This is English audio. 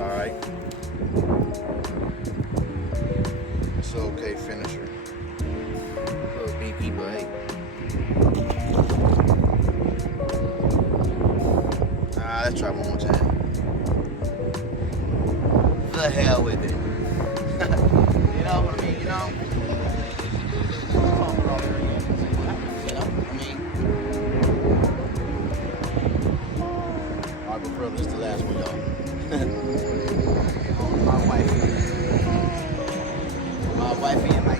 alright. It's an okay finisher. Little BP, but hey. Let's try one more time. The hell with it. You know what I mean? You know? Alright, but bro, this is the last one, y'all. My wifey and my